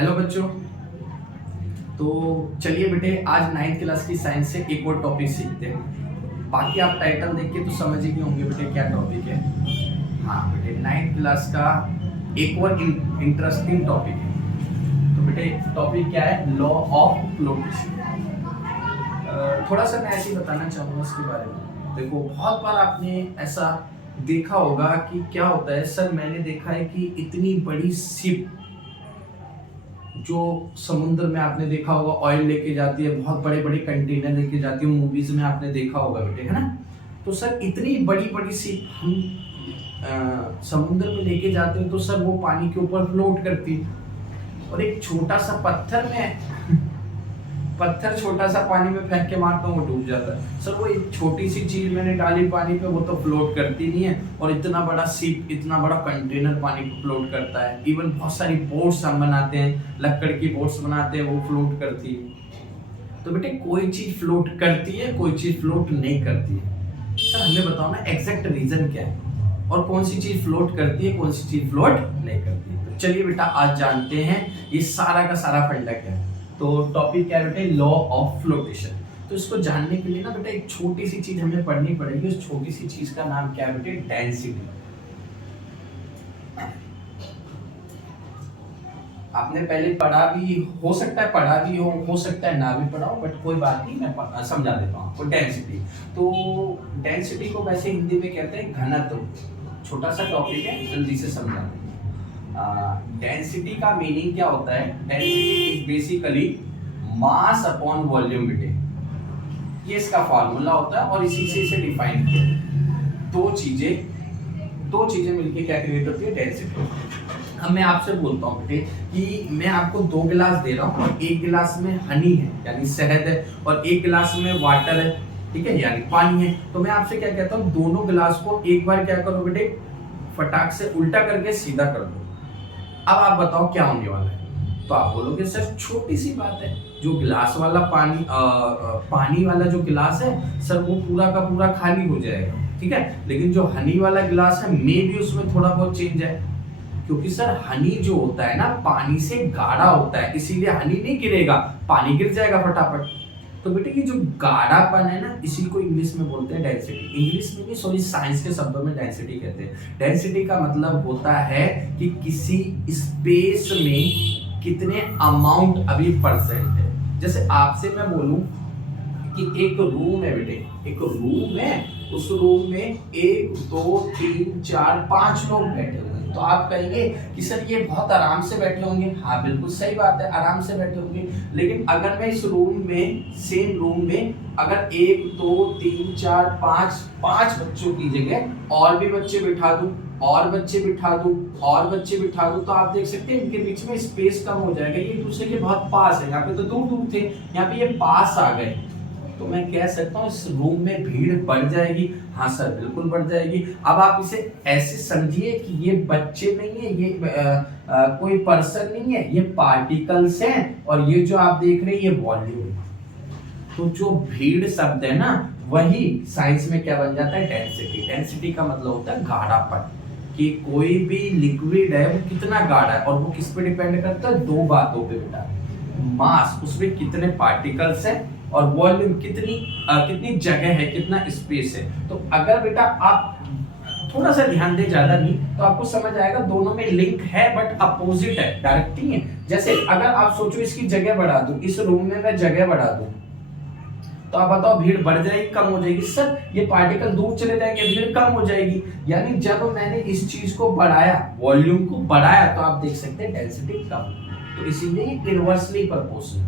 Hello बच्चों। तो चलिए बेटे, आज 9th क्लास की साइंस से एक और टॉपिक सीखते हैं। बाकी आप टाइटल देख के तो समझ ही गए होंगे बेटे क्या टॉपिक है। हाँ बेटे, 9th क्लास का एक और इंटरेस्टिंग टॉपिक है। तो बेटे टॉपिक क्या है? Law of flotation. थोड़ा सा मैं ऐसे ही बताना चाहूँगा इसके बारे में। देखो, बहुत बार आपने ऐसा देखा होगा कि क्या होता है। सर मैंने देखा है कि इतनी बड़ी शिप जो समुद्र में आपने देखा होगा ऑयल लेके जाती है, बहुत बड़े बड़े कंटेनर लेके जाती है, मूवीज में आपने देखा होगा बेटे, है ना। तो सर इतनी बड़ी बड़ी शिप हम समुद्र में लेके जाते हैं तो सर वो पानी के ऊपर फ्लोट करती है। और एक छोटा सा पत्थर छोटा सा पानी में फेंक के मारता हूँ, वो डूब जाता है। सर वो एक छोटी सी चीज मैंने डाली पानी पे, वो तो फ्लोट करती नहीं है। और इतना बड़ा शिप, इतना बड़ा कंटेनर पानी पे फ्लोट करता है। इवन बहुत सारी बोट्स हम बनाते हैं, लकड़ की बोट्स बनाते हैं, वो फ्लोट करती है। तो बेटे कोई चीज फ्लोट करती है, कोई चीज फ्लोट नहीं करती है। सर हमें बताओ ना एग्जैक्ट रीजन क्या है, और कौन सी चीज फ्लोट करती है, कौन सी चीज फ्लोट नहीं करती है। तो चलिए बेटा आज जानते हैं ये सारा का सारा फंडा क्या है। तो टॉपिक क्या है बेटे? Law of flotation. तो इसको जानने के लिए ना बेटा एक छोटी सी चीज हमें पढ़नी पड़ेगी। उस छोटी सी चीज का नाम क्या है बेटे? डेंसिटी। आपने पहले पढ़ा भी हो सकता है, पढ़ा भी हो सकता है ना भी पढ़ा हो, बट कोई बात नहीं, मैं समझा देता हूँ आपको। डेंसिटी, तो डेंसिटी को वैसे हिंदी में कहते हैं घनत्व। छोटा सा टॉपिक है, जल्दी से समझा दें। डेंसिटी का मीनिंग क्या होता है? Density is basically mass upon volume बेटे, ये इसका फार्मूला होता है और इसी से इसे डिफाइन किया। दो चीजें मिलके क्या क्रिएट होती है? डेंसिटी। अब मैं आपसे बोलता हूँ बेटे कि मैं आपको 2 गिलास दे रहा हूँ और एक गिलास में हनी है यानी शहद है, और एक गिलास में वाटर है, ठीक है, यानी पानी है। तो मैं आपसे क्या कहता हूँ, दोनों गिलास को एक बार क्या करो बेटे, फटाक से उल्टा करके सीधा कर दो। अब आप बताओ क्या होने वाला है? तो आप बोलोगे सर छोटी सी बात है, जो गिलास वाला पानी वाला जो गिलास है सर वो पूरा का पूरा खाली हो जाएगा, ठीक है। लेकिन जो हनी वाला गिलास है मे भी उसमें थोड़ा बहुत चेंज है, क्योंकि सर हनी जो होता है ना पानी से गाढ़ा होता है, इसीलिए हनी नहीं गिरेगा, पानी गिर जाएगा फटाफट। तो बेटे ये जो गाढ़ापन है ना, इसी को इंग्लिश में बोलते हैं डेंसिटी। इंग्लिश में नहीं, सॉरी, साइंस के शब्दों में डेंसिटी कहते हैं। डेंसिटी का मतलब होता है कि किसी स्पेस में कितने अमाउंट अभी परसेंट है। जैसे आपसे मैं बोलूं कि एक रूम है बेटे, एक रूम है, उस रूम में 1 2 3 4 5 लोग बैठे हुए हैं। तो आप कहेंगे कि सर ये बहुत आराम से बैठे होंगे। हाँ बिल्कुल सही बात है, आराम से बैठे होंगे। लेकिन अगर मैं इस रूम में, सेम रूम में, अगर 1 2 3 4 5 बच्चों की जगह और भी बच्चे बिठा दूं, और बच्चे बिठा दूं, और बच्चे बिठा दूं, तो आप देख सकते हैं इनके बीच में स्पेस कम हो जाएगा। ये एक दूसरे के बहुत पास है, यहाँ पे तो दूर दूर थे, यहाँ पे ये पास आ गए। तो मैं कह सकता हूँ इस रूम में भीड़ बढ़ जाएगी। हाँ सर बिल्कुल बढ़ जाएगी। अब आप इसे ऐसे समझिए कि ये बच्चे नहीं है, ये कोई पर्सन नहीं है, ये पार्टिकल्स हैं, और ये जो आप देख रहे हैं ये वॉल्यूम। तो जो भीड़ शब्द है ना, वही साइंस में क्या बन जाता है? डेंसिटी। डेंसिटी का मतलब होता है गाढ़ापन, कि कोई भी लिक्विड है वो कितना गाढ़ा है, और वो किस पे डिपेंड करता है? 2 बातों पे बेटा, मास, उसमें कितने पार्टिकल्स हैं, और वॉल्यूम कितनी जगह है, कितना स्पेस है। तो अगर बेटा आप थोड़ा सा ध्यान दे, ज्यादा नहीं, तो आपको समझ आएगा दोनों में लिंक है बट अपोजिट है, डायरेक्ट नहीं है। जैसे अगर आप सोचो इसकी जगह बढ़ा दूं, इस रूम में मैं जगह बढ़ा दूं, तो आप बताओ भीड़ बढ़ जाएगी कम हो जाएगी? सर ये पार्टिकल दूर चले जाएंगे, भीड़ कम हो जाएगी। यानी जब मैंने इस चीज को बढ़ाया, वॉल्यूम को बढ़ाया, तो आप देख सकते हैं डेंसिटी कम। तो इसीलिए इनवर्सली प्रोपोर्शनल,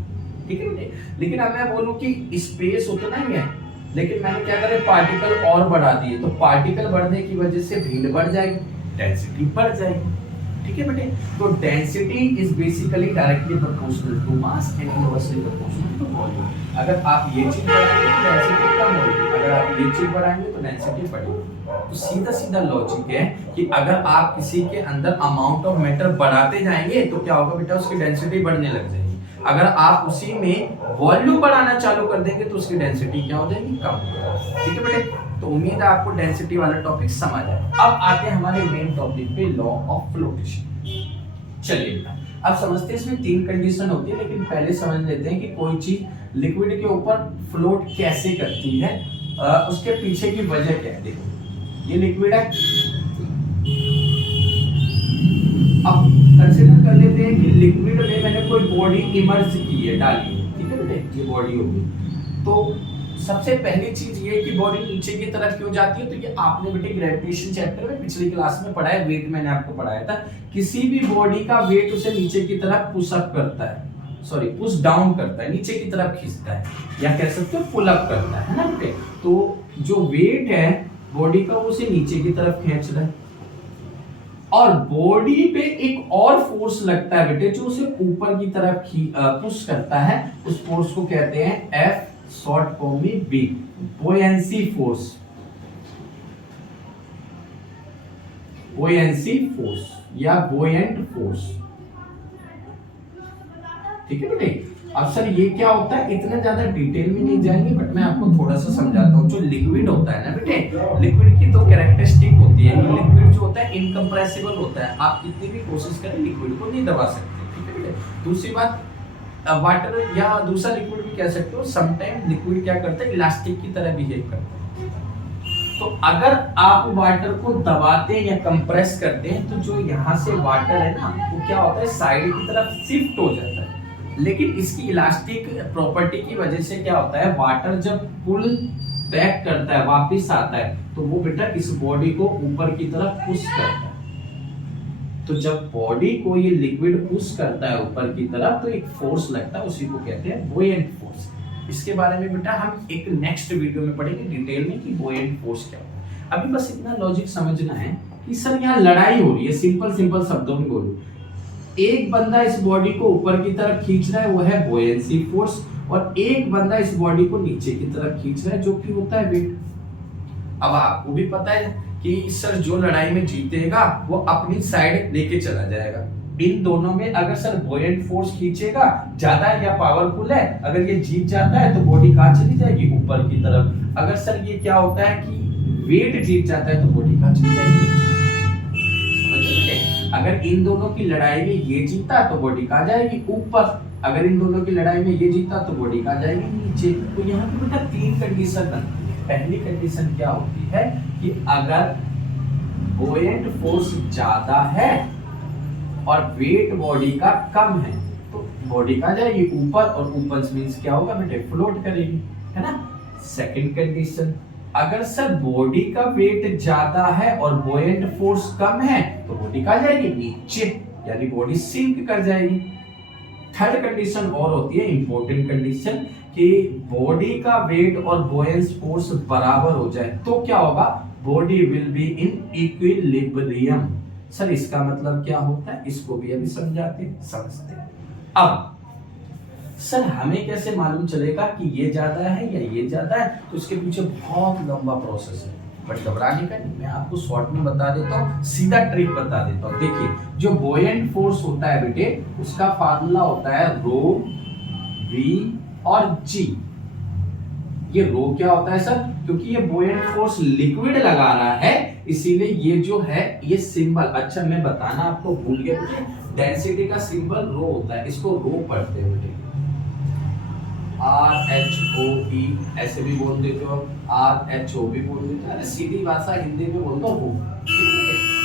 ठीक है बेटे। लेकिन अब मैं बोलूं कि स्पेस उतना ही है, लेकिन मैंने क्या करा, पार्टिकल और बढ़ा दिए, तो पार्टिकल बढ़ने की वजह से भीड़ बढ़ जाएगी, डेंसिटी बढ़ जाएगी, ठीक है बेटे। तो density is basically directly proportional to mass and inversely proportional to volume. अगर आप ये चीज बढ़ाएंगे तो डेंसिटी कम होगी, अगर आप ये चीज बढ़ाएंगे तो डेंसिटी बढ़ेगी। तो सीधा सीधा लॉजिक है कि अगर आप किसी के अंदर अमाउंट ऑफ मैटर बढ़ाते जाएंगे तो क्या होगा बेटा? उसकी डेंसिटी बढ़ने लग जाएगी। अगर आप उसी में वॉल्यूम बढ़ाना चालू कर देंगे तो उसकी डेंसिटी क्या हो जाएगी? कम हो जाएगी, ठीक है बेटे। तो उम्मीद है आपको डेंसिटी वाला टॉपिक समझ आया। अब आते हैं हमारे मेन टॉपिक पे, लॉ ऑफ फ्लोटेशन। चलिए अब समझते हैं इसमें 3 कंडीशन होती है, लेकिन पहले समझ लेते हैं कि कोई चीज लिक्विड के ऊपर फ्लोट कैसे करती है, उसके पीछे की वजह क्या है। देखो ये लिक्विड है, अब कंसीडर कर लेते हैं कि लिक्विड में मैंने कोई बॉडी इमर्ज की है, डाली है, ठीक है बेटे, ये बॉडी होगी। तो सबसे पहली चीज ये है कि बॉडी नीचे की तरफ क्यों जाती है, तो ये आपने बेटे ग्रेविटेशन चैप्टर में पिछली क्लास में पढ़ा है, वेट मैंने आपको पढ़ाया था। किसी भी बॉडी का वेट उसे नीचे की तरफ पुश अप करता है, सॉरी पुश डाउन करता है, नीचे की तरफ खींचता है, या कह सकते हो पुल अप करता है ना बेटे। तो जो वेट है बॉडी का उसे नीचे की तरफ खींच रहा है, और बॉडी पे एक और फोर्स लगता है बेटे जो उसे ऊपर की तरफ पुश करता है। उस फोर्स को कहते हैं एफ, शॉर्ट फॉर्म में बी, बुओयंसी फोर्स, बुओयंसी फोर्स या बुओयंट फोर्स, ठीक है बेटे। अब सर ये क्या होता है, इतना ज्यादा डिटेल में नहीं जाएंगे, बट मैं आपको थोड़ा सा समझाता हूँ। जो लिक्विड होता है ना बेटे, लिक्विड की तो कैरेक्टरिस्टिक होती है, लिक्विड जो होता है इनकम्प्रेसिबल होता है, आप कितनी भी कोशिश करें लिक्विड को नहीं दबा सकते, ठीक है बेटे। दूसरी बात, वाटर या दूसरा लिक्विड भी कह सकते हो, समटाइम लिक्विड क्या करता है, इलास्टिक की तरह बिहेव करता है। तो अगर आप वाटर को दबाते हैं या कंप्रेस करते हैं, तो जो यहाँ से वाटर है ना, वो क्या होता है, साइड की तरफ शिफ्ट हो जाता है। लेकिन इसकी इलास्टिक प्रॉपर्टी की वजह से क्या होता है, वाटर जब पुल बैक करता है, वापस आता है, तो वो बेटा इस बॉडी को ऊपर की तरफ पुश करता है। तो जब बॉडी को ये लिक्विड पुश करता है ऊपर की तरफ, तो एक फोर्स लगता है, उसी को कहते हैं बुओयंट फोर्स। इसके बारे में बेटा हम एक नेक्स्ट वीडियो में पढ़ेंगे डिटेल में कि बुओयंट फोर्स क्या होता है। अभी बस इतना लॉजिक समझना है कि सर यहाँ लड़ाई हो रही है, सिंपल सिंपल शब्दों में बोलूं, एक बंदा इस बॉडी को ऊपर की तरफ खींच रहा है, वो है बुओयंसी फोर्स, और एक बंदा इस बॉडी को नीचे की तरफ खींच रहा है, जो कि होता है वेट। अब आपको भी पता है कि सर जो लड़ाई में जीतेगा वो अपनी साइड लेके चला जाएगा। इन दोनों में अगर सर बुओयंट फोर्स खींचेगा ज्यादा है या पावरफुल है, अगर ये जीत जाता है तो बॉडी कहाँ चली जाएगी, ऊपर की तरफ। अगर सर ये क्या होता है कि वेट जीत जाता है तो बॉडी कहाँ चली जाएगी, अगर इन दोनों की लड़ाई में ये जीता तो बॉडी कहाँ जाएगी, ऊपर। अगर इन दोनों की लड़ाई में ये जीता तो बॉडी कहाँ जाएगी, नीचे। तो यहाँ पे बेटा 3 कंडीशन बनती है। पहली कंडीशन क्या होती है कि अगर बुओयंट फोर्स ज्यादा है और वेट बॉडी का कम है, तो बॉडी कहाँ जाएगी, ऊपर, और ऊपर मींस क्या होगा बेटे, फ्लोट करेगी, है ना। सेकंड कंडीशन, अगर सर बॉडी का वेट ज्यादा है और बुओयंट फोर्स कम है, तो बॉडी कहाँ जाएगी, नीचे, यानी बॉडी सिंक कर जाएगी। थर्ड कंडीशन और होती है इंपॉर्टेंट कंडीशन, कि बॉडी का वेट और बुओयंट फोर्स बराबर हो जाए, तो क्या होगा, body will be in equilibrium. Sir इसका मतलब क्या होता है, इसको भी अभी समझते हैं। अब सर हमें कैसे मालूम चलेगा कि ये ज्यादा है या ये ज्यादा है, तो इसके पीछे बहुत लंबा प्रोसेस है, बट घबराने का नहीं, मैं आपको शॉर्ट में बता देता हूँ, सीधा ट्रिक बता देता हूँ। देखिए, जो बुओयंट फोर्स होता है बेटे, उसका फार्मूला होता है रो, वी और जी। ये रो क्या होता है सर, क्योंकि ये बुओयंट फोर्स लिक्विड लगा रहा है, इसीलिए ये जो है ये सिंबल, अच्छा मैं बताना आपको भूल गया बेटे, डेंसिटी का सिंबल रो होता है, इसको रो पढ़ते हैं बेटे, RHOE ऐसे भी बोल देते हो, RHO भी बोल देते हो, सीधी भाषा हिंदी में बोल दो रो।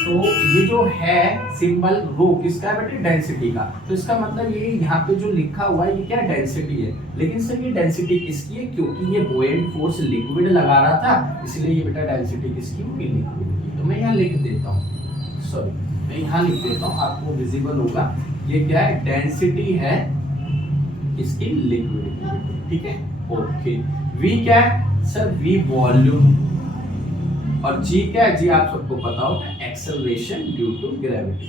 तो ये जो है सिंबल रो किसका है बेटे, डेंसिटी का। तो इसका मतलब ये यहाँ पे जो लिखा हुआ है ये क्या डेंसिटी है। लेकिन सर ये डेंसिटी किसकी है, क्योंकि ये बुओयंट फोर्स लिक्विड लगा रहा था, इसलिए ये बेटा डेंसिटी किसकी होगी, लिक्विड की। तो मैं यहाँ लिख देता हूँ, सॉरी मैं यहाँ लिख देता हूँ, आपको विजिबल होगा। ये क्या है, डेंसिटी है इसकी लिक्विड, ठीक है, ओके। V क्या है सर, V वॉल्यूम, और G क्या है, G आप सबको पता होगा, एक्सेलरेशन ड्यू टू ग्रेविटी,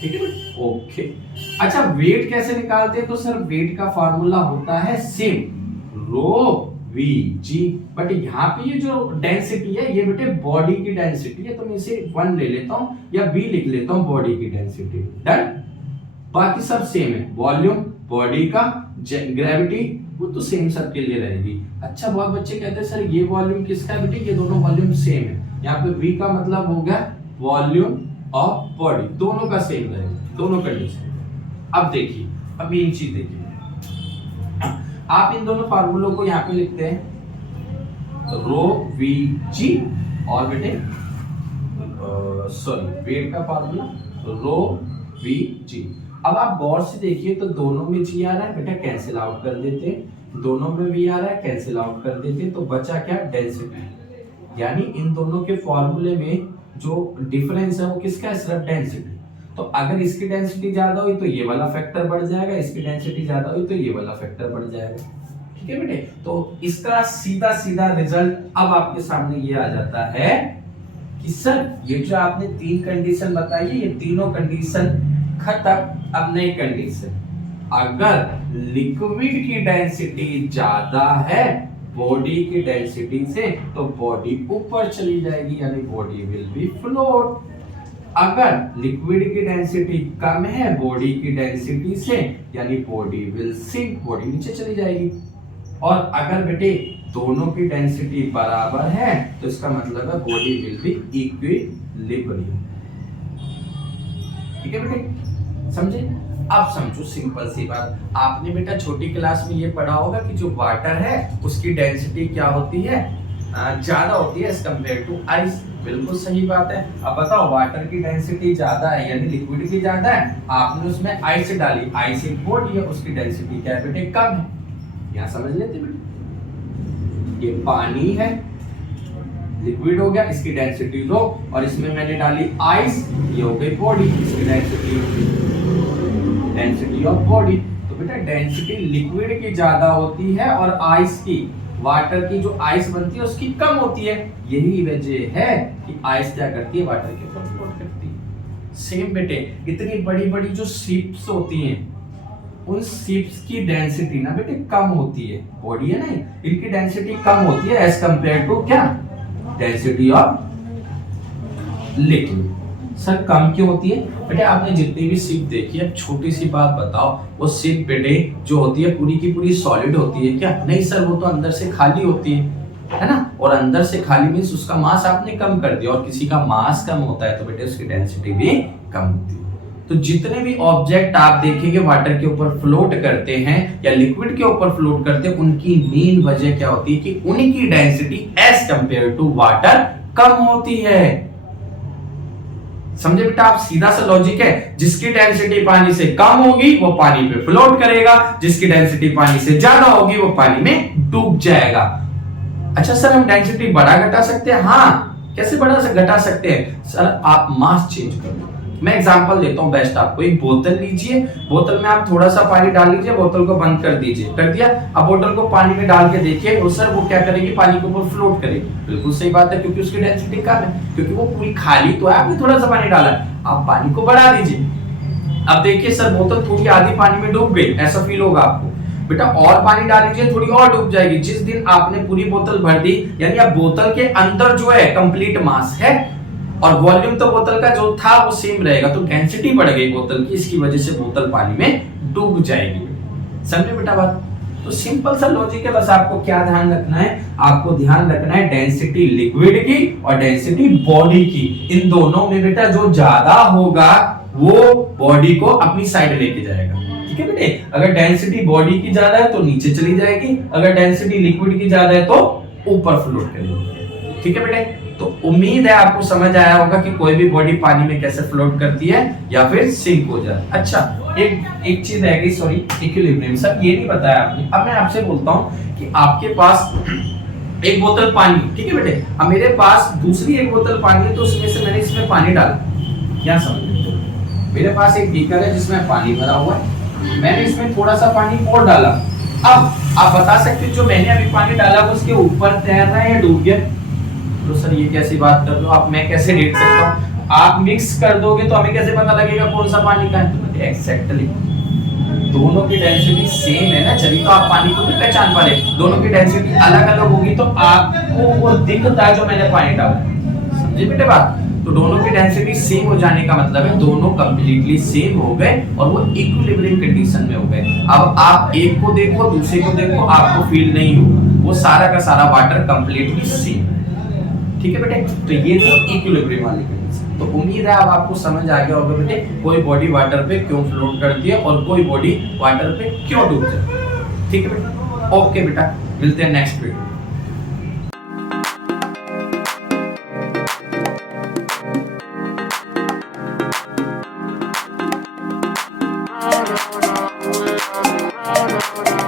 ठीक है, ओके। अच्छा वेट कैसे निकालते हैं, तो सर वेट का फार्मूला होता है same, rho V G, but यहाँ पे ये जो डेंसिटी है ये बेटे बॉडी की डेंसिटी है, तो मैं इसे 1 ले लेता हूँ या B लिख लेता हूँ, बॉडी की डेंसिटी, डन। बाकी सब सेम है, वॉल्यूम बॉडी का, ग्रेविटी वो तो सेम सबके लिए रहेगी। अच्छा बहुत बच्चे कहते हैं सर ये वॉल्यूम किसका है बेटे, ये दोनों वॉल्यूम सेम है। यहाँ पे V का मतलब हो गया वॉल्यूम ऑफ बॉडी, दोनों का सेम रहेगा, दोनों कंडीशन। अब देखिए, अब ये चीज देखिए, आप इन दोनों फार्मूलों को यहाँ पे लिखते हैं रो वी जी, और बेटे सॉरी वेट का फार्मूला रो वी जी। अब आप गौर से देखिए तो दोनों में जी आ रहा है बेटा, कैंसिल आउट कर देते, दोनों में वी आ रहा है, कैंसिल आउट कर देते, तो बचा क्या, डेंसिटी। यानी इन दोनों के फॉर्मूले में जो डिफरेंस है वो किसका है, सिर्फ डेंसिटी। तो अगर इसकी डेंसिटी ज्यादा हुई तो ये वाला फैक्टर बढ़ जाएगा, इसकी डेंसिटी ज्यादा हुई तो ये वाला फैक्टर बढ़ जाएगा। ठीक है बेटे, तो इसका सीधा सीधा रिजल्ट अब आपके सामने ये आ जाता है कि सर ये जो आपने तीन कंडीशन बताई है, ये तीनों कंडीशन खत्म। अब नई कंडीशन, अगर लिक्विड की डेंसिटी ज्यादा है बॉडी की डेंसिटी से तो बॉडी ऊपर चली जाएगी, यानी बॉडी विल बी फ्लोट। अगर लिक्विड की डेंसिटी कम है बॉडी की डेंसिटी से, यानी बॉडी विल सिंक, बॉडी नीचे चली जाएगी। और अगर बेटे दोनों की डेंसिटी बराबर है तो इसका मतलब है बॉडी विल बी इक्विलिब्रियम। ठीक है बेटे, समझे? अब समझो सिंपल सी बात, आपने बेटा छोटी क्लास में ये पढ़ा होगा कि जो वाटर है उसकी डेंसिटी क्या होती है, ज्यादा होती है एज कंपेयर टू आइस। बिल्कुल सही बात है। अब बताओ वाटर की डेंसिटी ज्यादा है यानी लिक्विड की ज्यादा है, आपने उसमें आइस डाली, आइस एक बॉडी है, उसकी डेंसिटी क्या है बेटे, कम है। यहाँ समझ लेते बेटे, ये पानी है, लिक्विड हो गया, इसकी डेंसिटी रो, और इसमें मैंने डाली आइस, ये हो गई बॉडी, इसकी डेंसिटी ऑफ बॉडी। तो बेटा डेंसिटी लिक्विड की ज्यादा होती है और आइस की, वाटर की जो आइस बनती है उसकी कम होती है। यही वजह है कि आइस क्या करती है, वाटर के ऊपर फ्लोट करती है। सेम बेटे इतनी बड़ी बड़ी जो शिप्स होती हैं, उन शिप्स की डेंसिटी ना बेटे कम होती है, बॉडी है ना, इनकी डेंसिटी कम होती है एज कंपेयर टू क्या, डेंसिटी ऑफ लिक्विड। सर कम क्यों होती है बेटे? आपने जितनी भी शिप देखी है, छोटी सी बात बताओ, वो शिप बेटे जो होती है पूरी की पूरी सॉलिड होती है क्या? नहीं सर, वो तो अंदर से खाली होती है ना। और अंदर से खाली मींस उसका मास आपने कम कर दिया, और किसी का मास कम होता है तो बेटे उसकी डेंसिटी भी कम होती है। तो जितने भी ऑब्जेक्ट आप देखेंगे वाटर के ऊपर फ्लोट करते हैं या लिक्विड के ऊपर फ्लोट करते हैं, उनकी मेन वजह क्या होती है कि उनकी density as compare to water कम होती है। समझे बेटा आप? सीधा सा लॉजिक है, जिसकी डेंसिटी पानी से कम होगी वो पानी पे फ्लोट करेगा, जिसकी डेंसिटी पानी से ज्यादा होगी वो पानी में डूब जाएगा। अच्छा सर हम डेंसिटी बढ़ा घटा सकते हैं? हाँ, कैसे बढ़ा घटा सकते हैं? सर आप मास चेंज कर लो। मैं एग्जांपल देता हूं बेस्ट आपको। एक बोतल लीजिए, बोतल में आप थोड़ा सा पानी डाल लीजिए, बोतल को बंद कर दीजिए, कर दिया। अब बोतल को पानी में डाल के देखिए वो सर वो क्या करेगी, पानी के ऊपर फ्लोट करेगी। बिल्कुल सही बात है, क्योंकि उसकी डेंसिटी कम है, क्योंकि वो पूरी खाली तो है, आपने थोड़ा सा पानी डाला है। आप पानी को बढ़ा दीजिए, अब देखिए सर बोतल थोड़ी आधी पानी में डूब गई, ऐसा फील होगा आपको। बेटा और पानी डाल लीजिए, थोड़ी और डूब जाएगी। जिस दिन आपने पूरी बोतल भर दी, यानी अब बोतल के अंदर जो है कंप्लीट मास है और वॉल्यूम तो बोतल का जो था वो सेम रहेगा, तो डेंसिटी बढ़ गई बोतल की, इसकी वजह से बोतल पानी में डूब जाएगी। समझे बेटा बात? तो सिंपल सा लॉजिक है, बस आपको क्या ध्यान रखना है, आपको ध्यान रखना है डेंसिटी लिक्विड की और डेंसिटी बॉडी की। इन दोनों में बेटा जो ज्यादा होगा वो बॉडी को अपनी साइड लेके जाएगा। ठीक है बेटे, अगर डेंसिटी बॉडी की ज्यादा है तो नीचे चली जाएगी, अगर डेंसिटी लिक्विड की ज्यादा है तो ऊपर फ्लोट करेगी। ठीक है बेटे, तो उम्मीद है आपको समझ आया होगा कि कोई भी बॉडी पानी में कैसे फ्लोट करती है या फिर सिंक हो जाए। अच्छा एक चीज रह गई, सॉरी, इक्विलिब्रियम। सर ये नहीं बताया आपने। अब मैं आपसे बोलता हूं कि आपके पास एक बोतल पानी, ठीक है बेटे, अब मेरे पास दूसरी एक बोतल पानी है, तो उसमें से मैंने इसमें पानी डाला, क्या समझ रहे हो? मेरे पास एक बीकर है जिसमें पानी भरा हुआ है, मैंने इसमें थोड़ा सा पानी और डाला। अब आप बता सकते हो जो मैंने अभी पानी डाला वो उसके ऊपर तैर रहा है या डूब गया? तो सर ये कैसी बात कर रहे हो आप, मैं कैसे देख सकता हूँ? आप मिक्स कर दोगे तो हमें कैसे पता लगेगा कौन सा पानी का है? तो एग्जैक्टली दोनों की डेंसिटी सेम है ना, चलिए तो आप पानी को नहीं पहचान पा रहे। दोनों की डेंसिटी अलग अलग होगी तो आपको वो दिखता है जो मैंने पानी डाला। समझे बेटे बात? तो दोनों की डेंसिटी सेम हो जाने का मतलब है दोनों कंप्लीटली सेम हो गए और वो इक्विलिब्रियम कंडीशन में हो गए। अब आप एक को देखो दूसरे को देखो, आपको फील नहीं होगा, वो सारा का सारा वाटर कंप्लीटली सेम। ठीक है बेटे, तो ये थी इक्विलिब्रियम वाली कंडीशन। तो उम्मीद है अब आपको समझ आ गया होगा बेटे कोई बॉडी वाटर पे क्यों फ्लोट करती है और कोई बॉडी वाटर पे क्यों डूब जाती है। ठीक है बेटा, ओके बेटा, मिलते हैं next video. No, no, no, no, no, no, no.